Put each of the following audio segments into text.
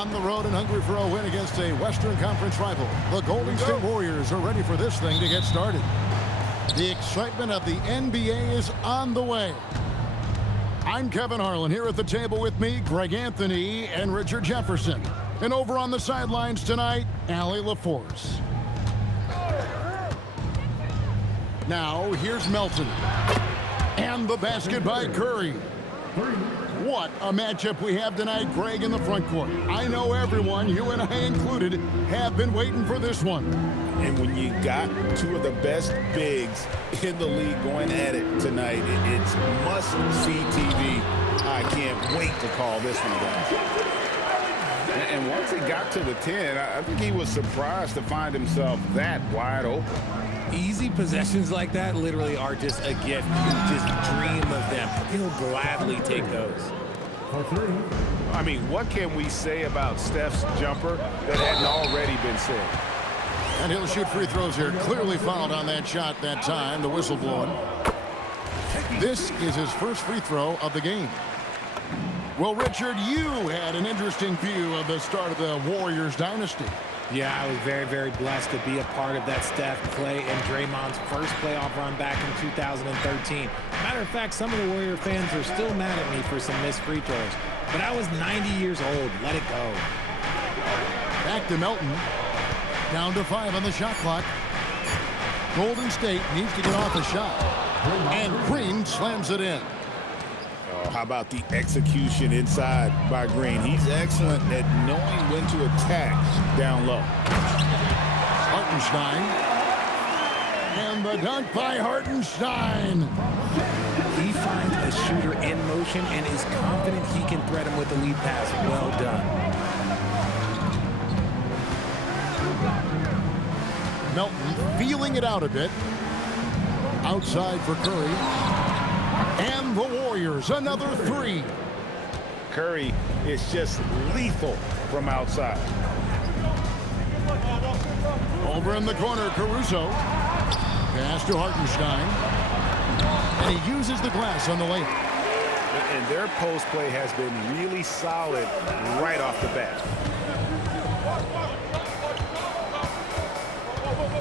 On the road and hungry for a win against a Western Conference rival, the Golden State Warriors are ready for this thing to get started. The excitement of the NBA is on the way. I'm Kevin Harlan. Here at the table with me, Greg Anthony and Richard Jefferson. And over on the sidelines tonight, Allie LaForce. Now, here's Melton. And the basket by Curry. What a matchup we have tonight, Greg, in the front court. I know everyone, you and I included, have been waiting for this one. And when you got two of the best bigs in the league going at it tonight, it's must-see TV. I can't wait to call this one, guys. And once he got to the 10, I think he was surprised to find himself that wide open. Easy possessions like that literally are just a gift. You just dream of them. He'll gladly take those. I mean, what can we say about Steph's jumper that hadn't already been said? And he'll shoot free throws here. Clearly fouled on that shot that time. The whistle blowing. This is his first free throw of the game. Well, Richard, you had an interesting view of the start of the Warriors dynasty. Yeah, I was very, very blessed to be a part of that Steph, Clay, and Draymond's first playoff run back in 2013. Matter of fact, some of the Warrior fans are still mad at me for some missed free throws. But I was 90 years old. Let it go. Back to Melton. Down to 5 on the shot clock. Golden State needs to get off a shot. And Green slams it in. How about the execution inside by Green? He's excellent at knowing when to attack down low. Hartenstein. And the dunk by Hartenstein. He finds a shooter in motion and is confident he can thread him with the lead pass. Well done. Melton feeling it out a bit. Outside for Curry. And the Warriors, another 3. Curry is just lethal from outside. Over in the corner, Caruso. Pass to Hartenstein. And he uses the glass on the layup. And their post play has been really solid right off the bat.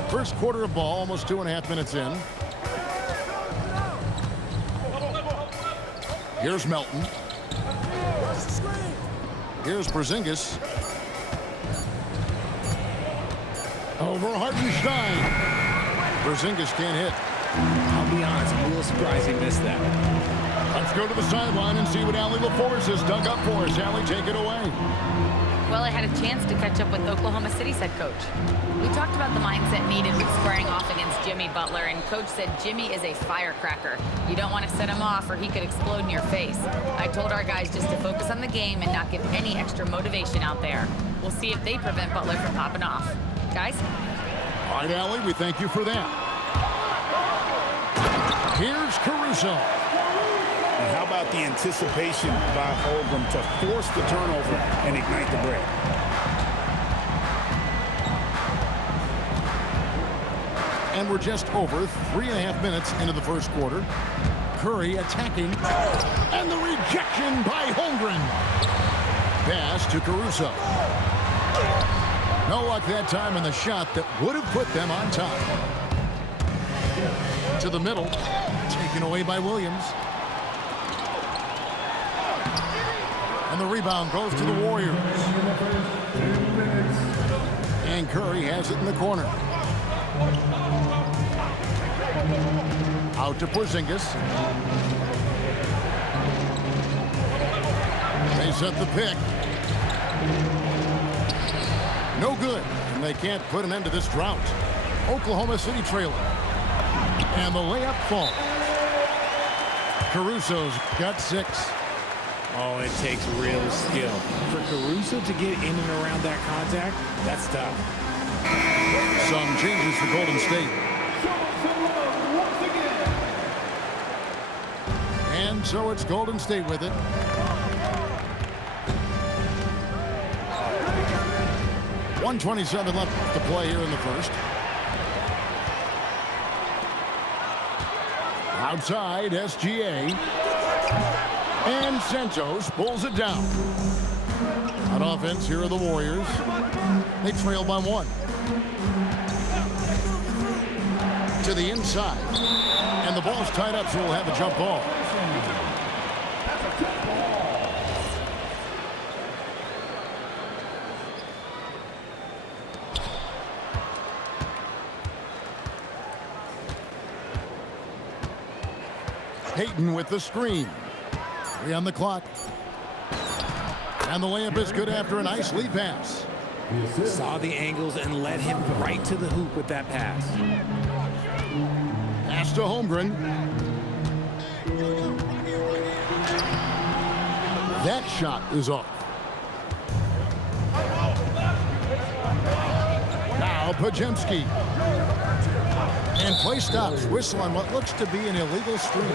First quarter of ball, almost 2.5 minutes in. Here's Melton. Here's Porzingis. Over Hartenstein. Porzingis can't hit. I'll be honest, I'm a little surprised he missed that. Let's go to the sideline and see what Allie LaForce has dug up for us. Allie, take it away. Well, I had a chance to catch up with Oklahoma City's head coach. We talked about the mindset needed when squaring off against Jimmy Butler, and Coach said Jimmy is a firecracker. You don't want to set him off or he could explode in your face. I told our guys just to focus on the game and not give any extra motivation out there. We'll see if they prevent Butler from popping off. Guys? All right, Allie, we thank you for that. Here's Caruso. And how about the anticipation by Holmgren to force the turnover and ignite the break? And we're just over 3.5 minutes into the first quarter. Curry attacking. And the rejection by Holmgren. Pass to Caruso. No luck that time in the shot that would have put them on top. To the middle. Taken away by Williams. And the rebound goes to the Warriors. And Curry has it in the corner. Out to Porzingis. They set the pick. No good. And they can't put an end to this drought. Oklahoma City trailing. And the layup falls. Caruso's got 6. Oh, it takes real skill. For Caruso to get in and around that contact, that's tough. Some changes for Golden State. And so it's Golden State with it. .127 left to play here in the first. Outside, SGA. And Santos pulls it down. On offense, here are the Warriors. They trail by 1. To the inside. And the ball's tied up, so we'll have a jump ball. Payton with the screen. 3 on the clock. And the layup is good after a nice lead pass. Saw the angles and led him right to the hoop with that pass. Pass to Holmgren. That shot is off. Now Podziemski. And play stops. Whistle on what looks to be an illegal screen.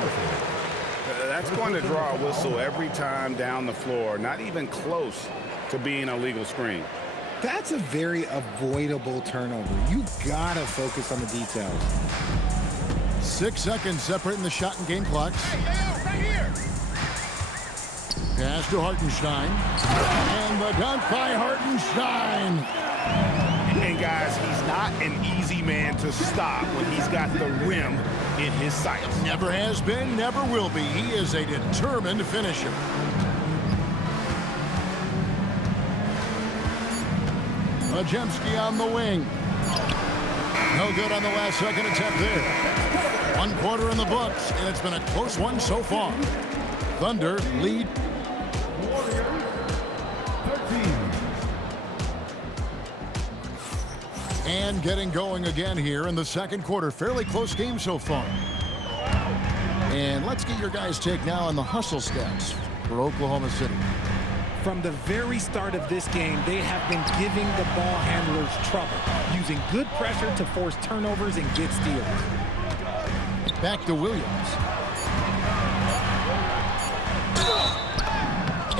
That's going to draw a whistle every time down the floor. Not even close to being a legal screen. That's a very avoidable turnover. You gotta focus on the details. 6 seconds separating the shot and game clocks. Pass to Hartenstein. And the dunk by Hartenstein. And guys, he's not an easy man to stop when he's got the rim in his sights. Never has been, never will be. He is a determined finisher. Podziemski on the wing. No good on the last second attempt there. 1 quarter in the books, and it's been a close one so far. Thunder lead. And getting going again here in the second quarter. Fairly close game so far. And let's get your guys' take now on the hustle stats for Oklahoma City. From the very start of this game, they have been giving the ball handlers trouble, using good pressure to force turnovers and get steals. Back to Williams.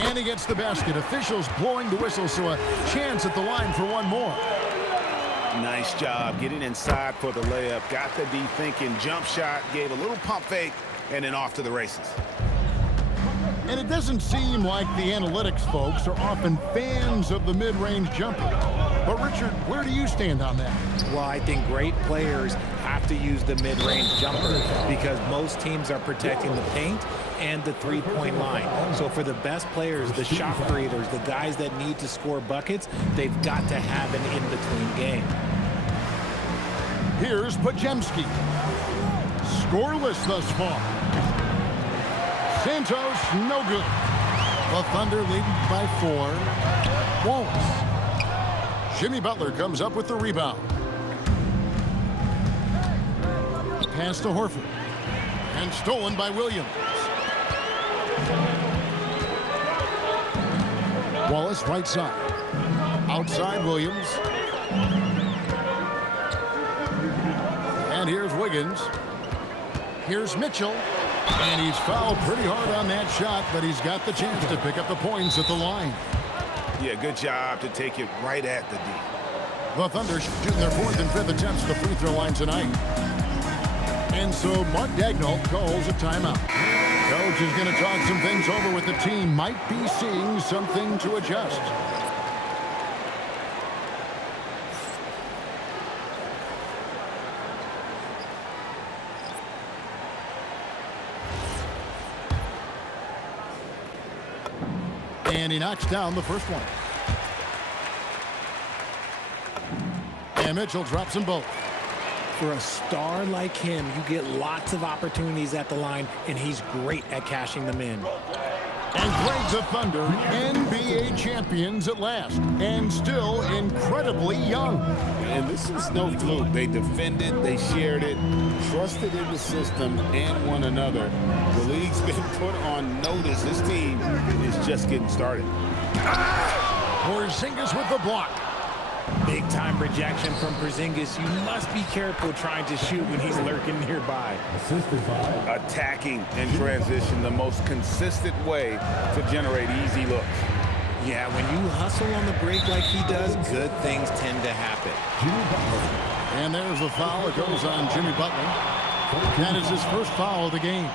And he gets the basket. Officials blowing the whistle, so a chance at the line for one more. Nice job getting inside for the layup. Got the D thinking. Jump shot, gave a little pump fake, and then off to the races. And it doesn't seem like the analytics folks are often fans of the mid-range jumper. But Richard, where do you stand on that? Well, I think great players have to use the mid-range jumper because most teams are protecting the paint and the three-point line. So for the best players, the shot creators, the guys that need to score buckets, they've got to have an in-between game. Here's Podziemski. Scoreless thus far. Santos, no good. The Thunder leading by 4. Wallace. Jimmy Butler comes up with the rebound. Pass to Horford. And stolen by Williams. Wallace right side. Outside Williams. And here's Wiggins. Here's Mitchell. And he's fouled pretty hard on that shot, but he's got the chance to pick up the points at the line. Yeah, good job to take it right at the D. The Thunder shooting their 4th and 5th attempts at the free throw line tonight. And so Mark Daigneault calls a timeout. Coach is going to talk some things over with the team. Might be seeing something to adjust. And he knocks down the first one. And Mitchell drops them both. For a star like him, you get lots of opportunities at the line, and he's great at cashing them in. And Greg, the Thunder, NBA champions at last, and still incredibly young. And this is no fluke. They defended, they shared it, trusted in the system and one another. The league's been put on notice. This team is just getting started. Porzingis with the block. Big-time rejection from Porzingis. You must be careful trying to shoot when he's lurking nearby. Attacking in transition, the most consistent way to generate easy looks. Yeah, when you hustle on the break like he does, good things tend to happen. And there's the foul. It goes on Jimmy Butler. That is his first foul of the game.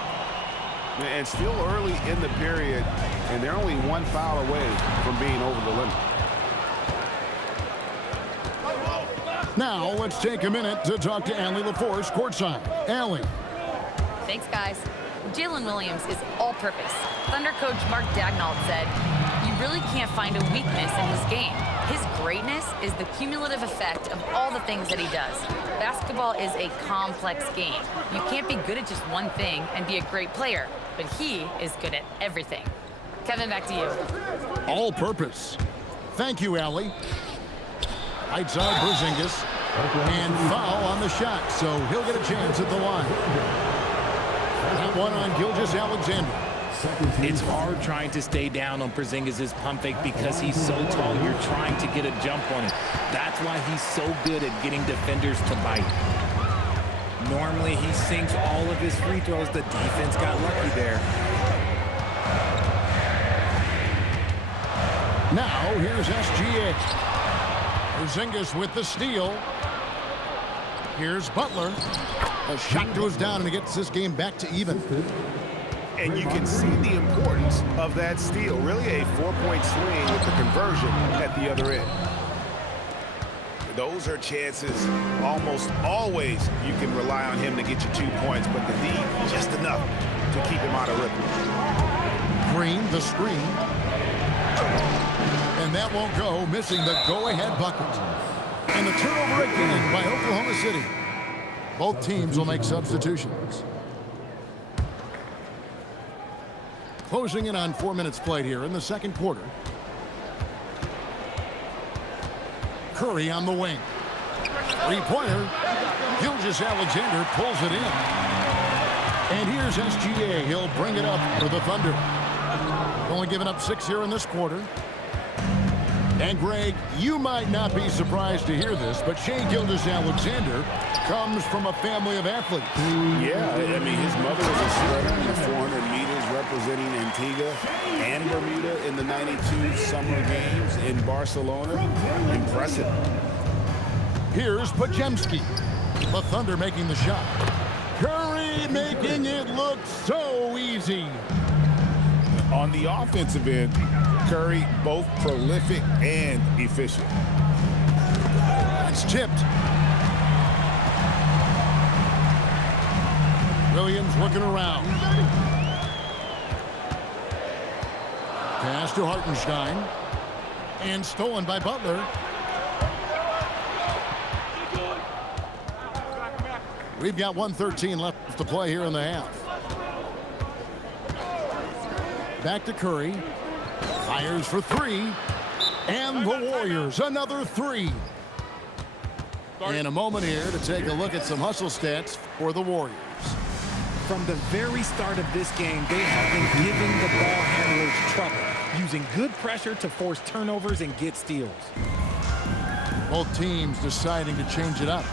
And still early in the period, and they're only one foul away from being over the limit. Now let's take a minute to talk to Allie LaForce courtside. Allie. Thanks, guys. Jalen Williams is all-purpose. Thunder coach Mark Daigneault said, "You really can't find a weakness in his game. His greatness is the cumulative effect of all the things that he does. Basketball is a complex game. You can't be good at just one thing and be a great player, but he is good at everything." Kevin, back to you. All purpose. Thank you, Allie. Right side, Porzingis. And foul on the shot, so he'll get a chance at the line. That one on Gilgeous-Alexander. It's hard trying to stay down on Porzingis' pump fake because he's so tall. You're trying to get a jump on him. That's why he's so good at getting defenders to bite. Normally, he sinks all of his free throws. The defense got lucky there. Now, here's SGA. Porzingis with the steal. Here's Butler. A shot goes down and it gets this game back to even. And you can see the importance of that steal. Really a 4-point swing with the conversion at the other end. Those are chances almost always you can rely on him to get you 2 points, but the D just enough to keep him out of rhythm. Green, the screen. And that won't go, missing the go-ahead bucket. And the turnover again by Oklahoma City. Both teams will make substitutions. Closing in on 4 minutes played here in the second quarter. Curry on the wing. Three-pointer. Gilgeous-Alexander pulls it in. And here's SGA. He'll bring it up for the Thunder. Only giving up 6 here in this quarter. And Greg, you might not be surprised to hear this, but Shai Gilgeous-Alexander comes from a family of athletes. Yeah, I mean, his mother was a sprinter in the 400 meters representing Antigua and Bermuda in the 92 Summer Games in Barcelona. Impressive. Here's Podziemski. The Thunder making the shot. Curry making it look so easy. On the offensive end, Curry both prolific and efficient. It's tipped. Williams looking around. Pass to Hartenstein. And stolen by Butler. We've got 1:13 left to play here in the half. Back to Curry. Fires for three. And the Warriors, another three. In a moment here to take a look at some hustle stats for the Warriors. From the very start of this game, they have been giving the ball handlers trouble, using good pressure to force turnovers and get steals. Both teams deciding to change it up.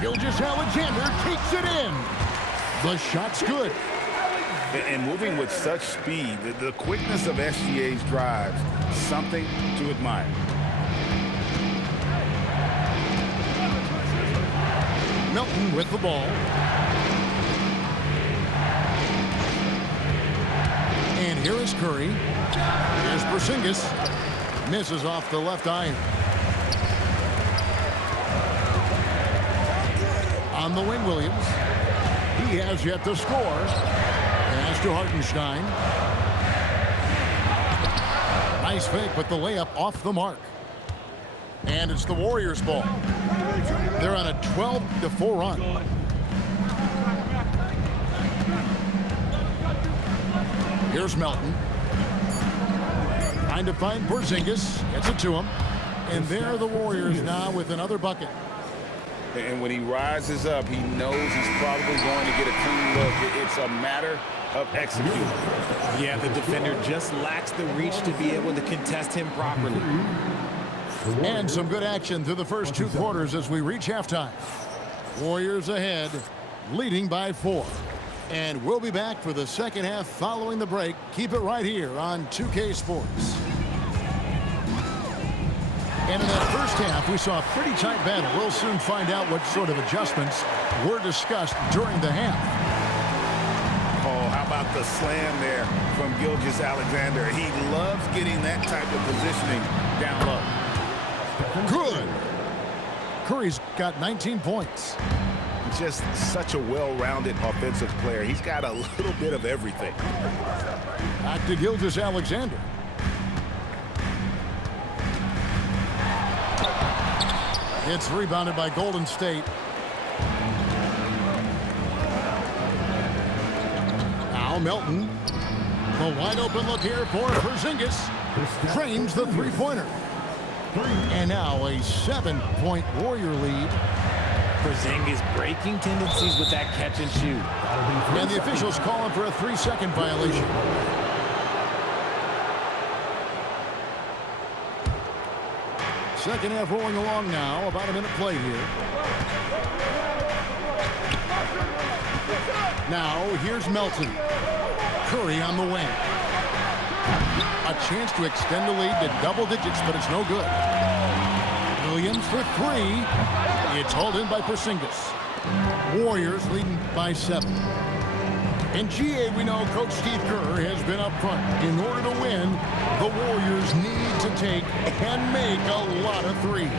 Gilgeous-Alexander takes it in. The shot's good. And moving with such speed, the quickness of SGA's drives, something to admire. Milton with the ball. And here is Curry. Here's Porzingis. Misses off the left iron. On the wing, Williams. He has yet to score. Pass to Hartenstein. Nice fake, but the layup off the mark. And it's the Warriors' ball. They're on a 12-4 run. Here's Melton. Trying to find Porzingis. Gets it to him. And there are the Warriors now with another bucket. And when he rises up, he knows he's probably going to get a clean look. It's a matter of executing. Yeah, the defender just lacks the reach to be able to contest him properly. And some good action through the first 2 quarters as we reach halftime. Warriors ahead, leading by 4. And we'll be back for the second half following the break. Keep it right here on 2K Sports. And in that first half, we saw a pretty tight battle. We'll soon find out what sort of adjustments were discussed during the half. Oh, how about the slam there from Gilgeous-Alexander? He loves getting that type of positioning down low. Good. Curry's got 19 points. Just such a well-rounded offensive player. He's got a little bit of everything. Back to Gilgeous-Alexander. It's rebounded by Golden State. Now Melton. The wide open look here for Porzingis. Drains the three-pointer. And now a 7-point Warrior lead. Porzingis breaking tendencies with that catch and shoot. And the officials calling for a 3-second violation. Second half rolling along now. About a minute play here. Now here's Melton. Curry on the wing. A chance to extend the lead to double digits, but it's no good. Williams for three. It's hauled in by Porzingis. Warriors leading by 7. In GA, we know Coach Steve Kerr has been up front. In order to win, the Warriors need to take and make a lot of threes.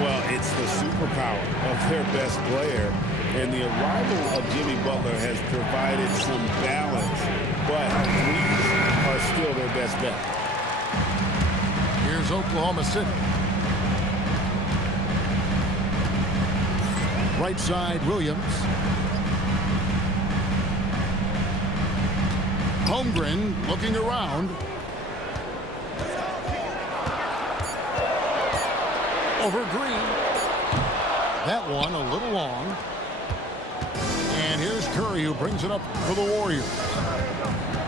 Well, it's the superpower of their best player, and the arrival of Jimmy Butler has provided some balance, but threes are still their best bet. Here's Oklahoma City. Right side, Williams. Holmgren looking around. Over Green. That one a little long. And here's Curry, who brings it up for the Warriors.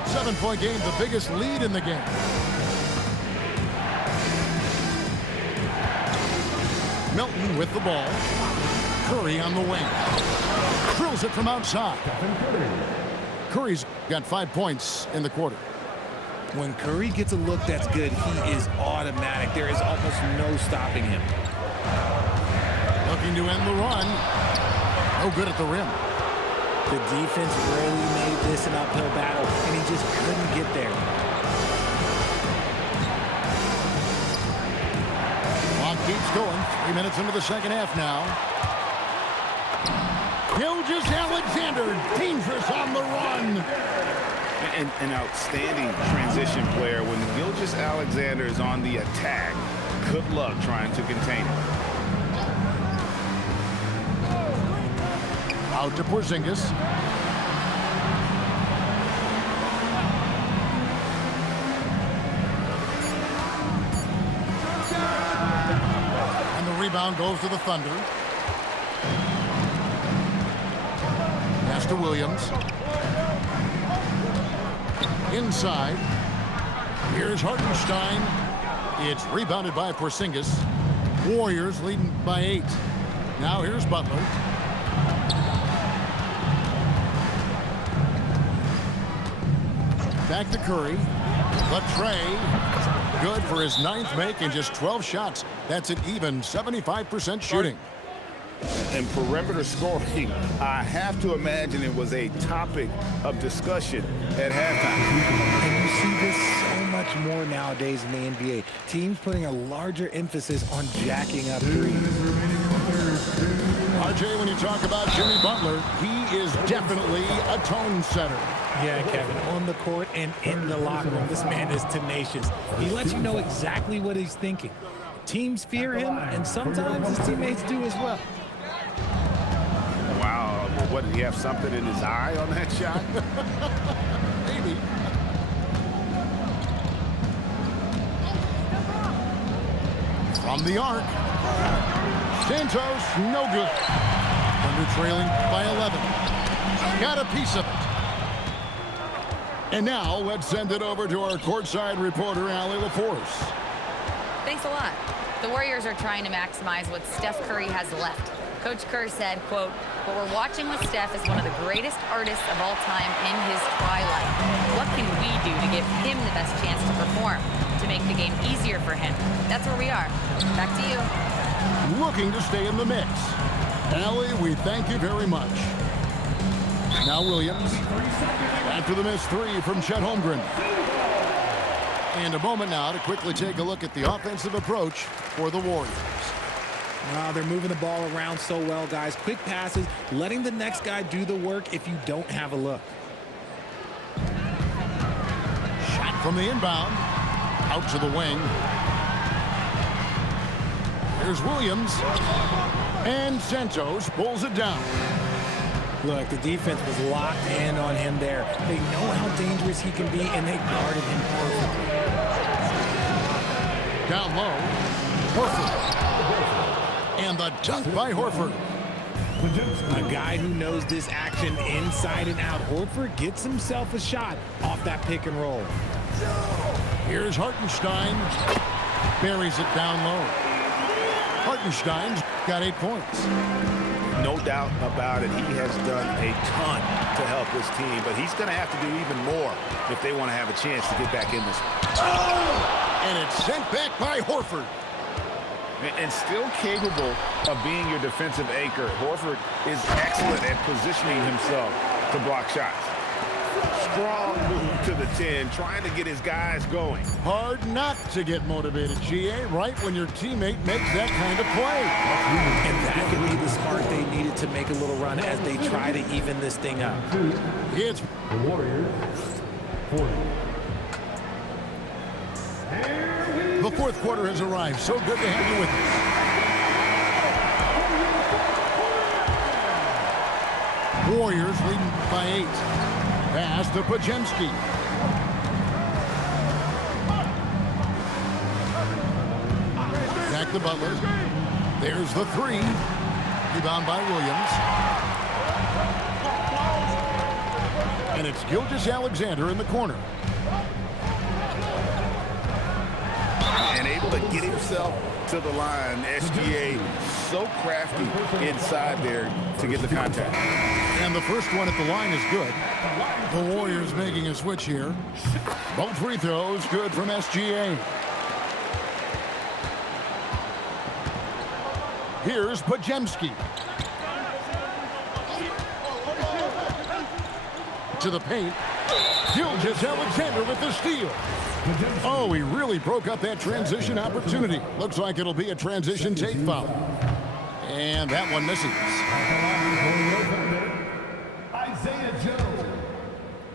7-point game, the biggest lead in the game. Melton with the ball. Curry on the wing. Drills it from outside. Curry's got 5 points in the quarter. When Curry gets a look that's good, he is automatic. There is almost no stopping him. Looking to end the run. No good at the rim. The defense really made this an uphill battle, and he just couldn't get there. Clock keeps going. 3 minutes into the second half now. Gilgeous-Alexander, dangerous on the run. An outstanding transition player. When Gilgeous-Alexander is on the attack, good luck trying to contain him. Out to Porzingis. And the rebound goes to the Thunder. Pass to Williams. Inside. Here's Hartenstein. It's rebounded by Porzingis. Warriors leading by 8. Now here's Butler. Back to Curry. Latrey. Good for his 9th make and just 12 shots. That's an even 75% shooting. And perimeter scoring, I have to imagine it was a topic of discussion at halftime. And you see this so much more nowadays in the NBA. Teams putting a larger emphasis on jacking up threes. RJ, when you talk about Jimmy Butler, he is definitely a tone setter. Yeah, Kevin, on the court and in the locker room, this man is tenacious. He lets you know exactly what he's thinking. Teams fear him, and sometimes his teammates do as well. Wow, what, did he have something in his eye on that shot? Maybe. From the arc. Santos, no good. Thunder trailing by 11. Got a piece of it. And now let's send it over to our courtside reporter, Allie LaForce. Thanks a lot. The Warriors are trying to maximize what Steph Curry has left. Coach Kerr said, quote, "What we're watching with Steph is one of the greatest artists of all time in his twilight. What can we do to give him the best chance to perform, to make the game easier for him?" That's where we are. Back to you. Looking to stay in the mix. Allie, we thank you very much. Now Williams. After the missed three from Chet Holmgren. And a moment now to quickly take a look at the offensive approach for the Warriors. They're moving the ball around so well, guys. Quick passes, letting the next guy do the work if you don't have a look. Shot from the inbound. Out to the wing. Here's Williams. And Santos pulls it down. Look, the defense was locked in on him there. They know how dangerous he can be, and they guarded him perfectly. Down low. Horford. And the dunk by Horford. A guy who knows this action inside and out. Horford gets himself a shot off that pick and roll. Here's Hartenstein. Buries it down low. Hartenstein's got 8 points. No doubt about it. He has done a ton to help this team, but he's going to have to do even more if they want to have a chance to get back in this. And it's sent back by Horford. And still capable of being your defensive anchor. Horford is excellent at positioning himself to block shots. Strong move to the 10, trying to get his guys going. Hard not to get motivated, GA, right when your teammate makes that kind of play. And that could be the spark they needed to make a little run as they try to even this thing up. It's The Warriors, 40. the fourth quarter has arrived. So good to have you with us. Warriors leading by 8. Pass to Podziemski. Back to Butler. There's the 3. Rebound by Williams. And it's Gilgeous-Alexander in the corner. And able to get himself to the line. SGA so crafty inside there to get the contact. And the first one at the line is good. The Warriors making a switch here. Both free throws good from SGA. Here's Podziemski. To the paint. Gilgeous-Alexander with the steal. Oh, he really broke up that transition opportunity. Looks like it'll be a transition take foul. And that one misses. Isaiah Joe.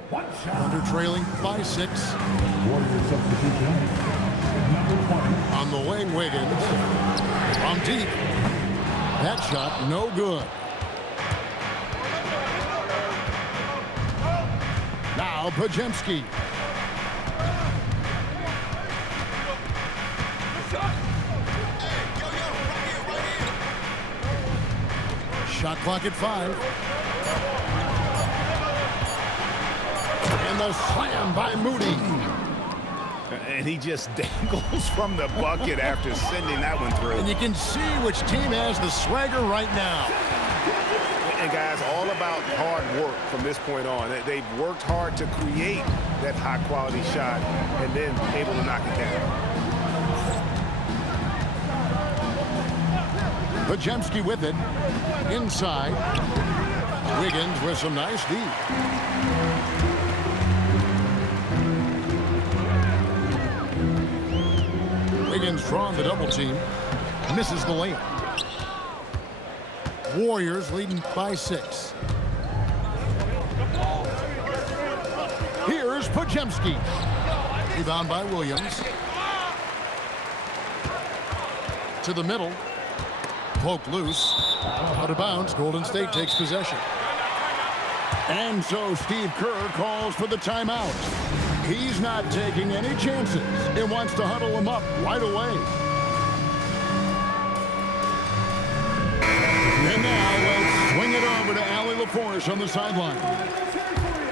One shot. Under trailing by 6. Warrior substitution. Number 20. On the wing, Wiggins. From deep. That shot, no good. Now Podziemski. Shot clock at 5. And the slam by Moody. And he just dangles from the bucket after sending that one through. And you can see which team has the swagger right now. And guys, all about hard work from this point on. They've worked hard to create that high-quality shot and then able to knock it down. Podziemski with it. Inside. Wiggins with some nice D. Wiggins drawn the double team. Misses the layup. Warriors leading by 6. Here's Podziemski. Rebound by Williams. To the middle. Poked loose. Out of bounds. Golden State takes possession. And so Steve Kerr calls for the timeout. He's not taking any chances. He wants to huddle him up right away. And now let's swing it over to Allie LaForce on the sideline.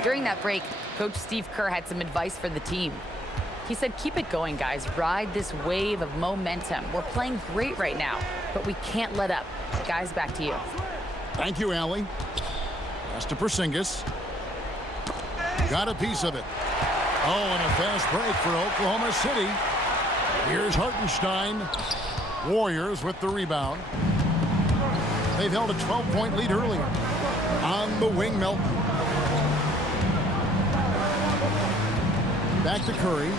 During that break, Coach Steve Kerr had some advice for the team. He said, keep it going, guys. Ride this wave of momentum. We're playing great right now, but we can't let up. Guys, back to you. Thank you, Allie. Pass to Porzingis. Got a piece of it. Oh, and a fast break for Oklahoma City. Here's Hartenstein. Warriors with the rebound. They've held a 12-point lead earlier. On the wing, Melton. Back to Curry.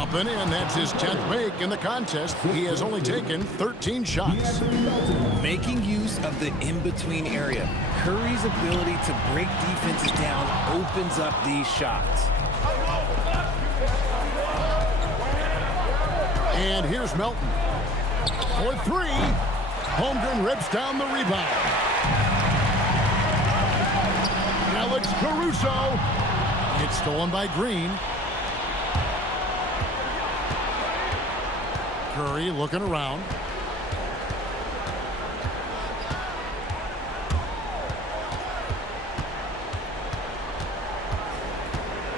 Up and in. That's his 10th make in the contest. He has only taken 13 shots. Making use of the in-between area. Curry's ability to break defenses down opens up these shots. And here's Melton. For three. Holmgren rips down the rebound. Alex Caruso. It's stolen by Green. Curry looking around.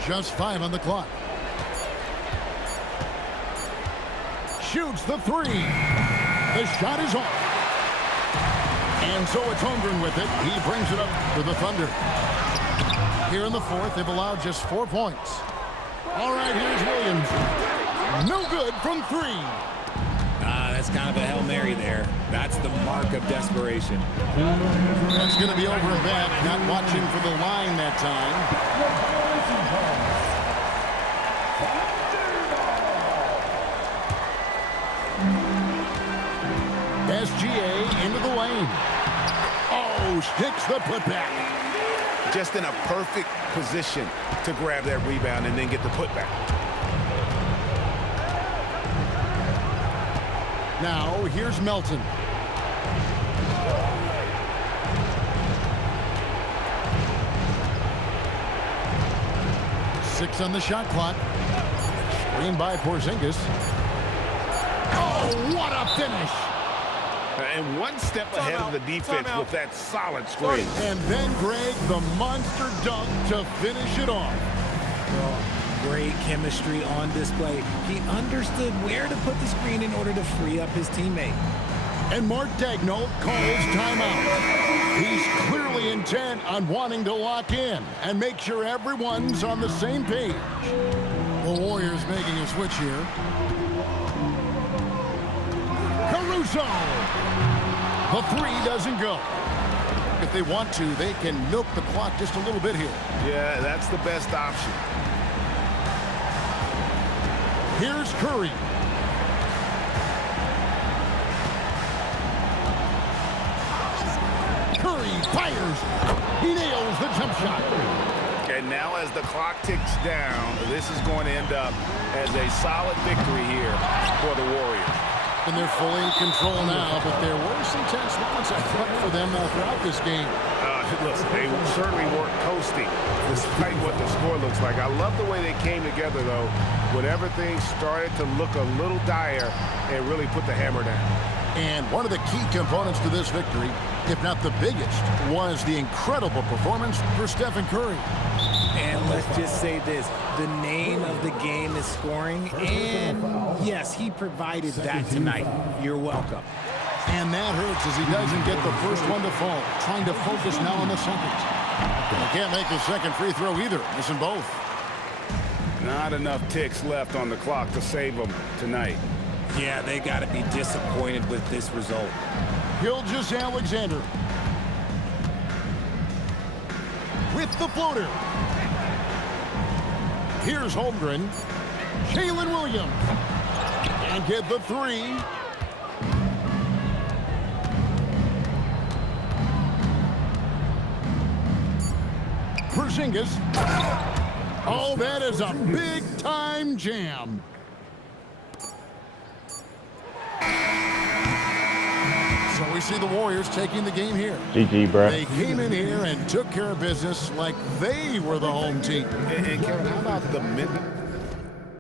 Just 5 on the clock. Shoots the three. The shot is off. And so it's Holmgren with it. He brings it up for the Thunder. Here in the fourth, they've allowed just 4 points. All right, here's Williams. No good from three. That's kind of a Hail Mary there. That's the mark of desperation. That's going to be over and back. Not watching for the line that time. SGA into the lane. Oh, sticks the putback. Just in a perfect position to grab that rebound and then get the putback. Now, here's Melton. Six on the shot clock. Screen by Porzingis. Oh, what a finish! And one step ahead of the defense with that solid screen. And then Greg, the monster dunk to finish it off. Great chemistry on display. He understood where to put the screen in order to free up his teammate. And Mark Daigneault calls timeout. He's clearly intent on wanting to lock in and make sure everyone's on the same page. The Warriors making a switch here. Caruso! The three doesn't go. If they want to, they can milk the clock just a little bit here. Yeah, that's the best option. Here's Curry. Curry fires. He nails the jump shot. And now as the clock ticks down, this is going to end up as a solid victory here for the Warriors. And they're fully in control now, but there were some tense moments, I thought, for them throughout this game. Listen, they certainly weren't coasting, despite what the score looks like. I love the way they came together, though, when everything started to look a little dire and really put the hammer down. And one of the key components to this victory, if not the biggest, was the incredible performance for Stephen Curry. And let's just say this, the name of the game is scoring, and yes, he provided that tonight. You're welcome. And that hurts as he doesn't get the first one to fall. Trying to focus now on the second. He can't make the second free throw either, missing both. Not enough ticks left on the clock to save them tonight. Yeah, they got to be disappointed with this result. Gilgeous-Alexander with the floater. Here's Holmgren. Jalen Williams. And get the three. Porzingis. Oh, that is a big-time jam. So we see the Warriors taking the game here. GG, bro. They came in here and took care of business like they were the home team. And Kevin, how about the